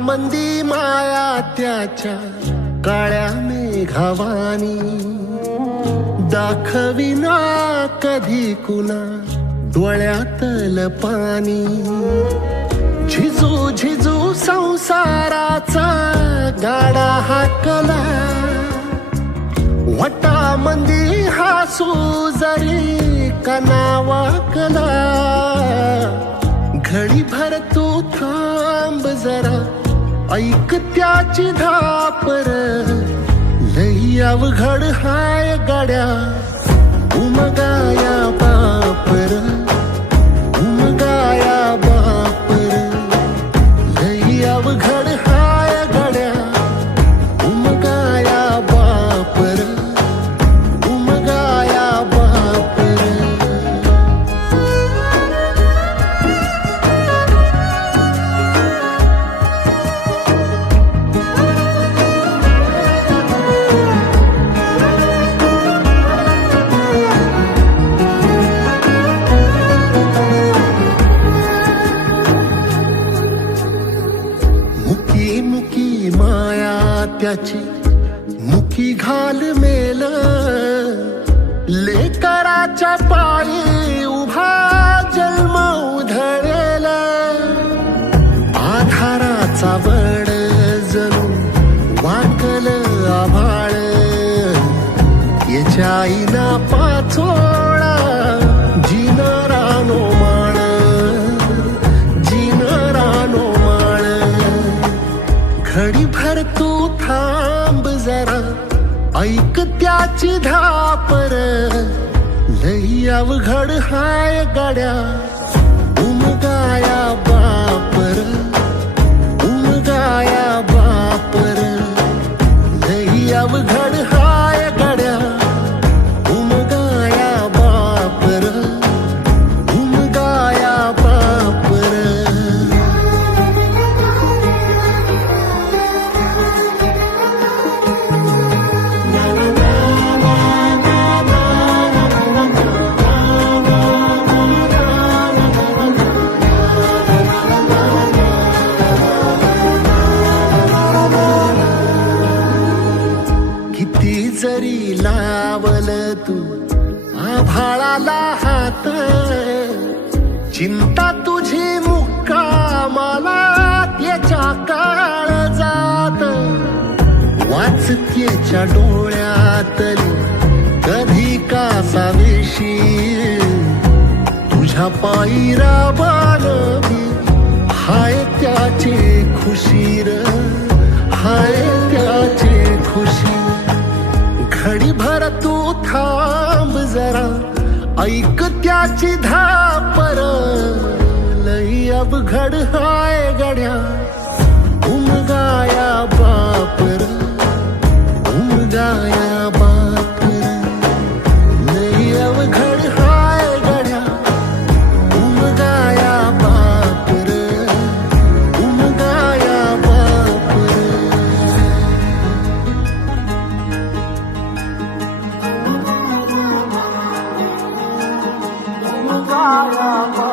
मंदी माया त्याच्या काळ्या मेघावानी, दाखविना कधी कुणा डोळ्यातल पाणी. झिजू झिजू संसाराचा गाडा हाकला, वटामंदी हासू जरी कनावाकला. घडी भर तू थांब जरा, ऐक त्याची धापर. लई अवघड हाय गड्या उमगाया बापर, उमगाया बापर. लई अवघड हाय गड्या उमगाया बापर, उमगाया बापर. मुकी माया त्याची मुकी घाल मेल, लेकराच्या पायी उभा जन्म उधळेल. आधाराचा वड जणू वाकल आभाळ, याच्या आईना पाचोळा जिनरानो माळ, जिनरानो माळ. घडी भर तू थांब जरा, ऐक त्याची धापर. लई अवघड हाय गड्या उमगाया बापर, उमगाया बापर. लई अवघड हाय गड्या उमगाया बापर, उमगाया बापर. किती जरी लावल तू आभाळाला हात, चिंता तुझी मुक्कामाला त्याच्या काळजात. वाचतेच्या डोळ्यातली कधी कासावेशी, तुझ्या पायी राबाल मी हाय त्याचे खुशीर, हाय त्याचे खुशी. घडी भर तू थांब जरा, ऐक त्याची धापर. लई अवघड हाय गड्या उमगाया बापर, उमगाया बापर. लई अवघड हाय गड्या उमगाया बापर, उमगाया बापर. उमगाया बापर.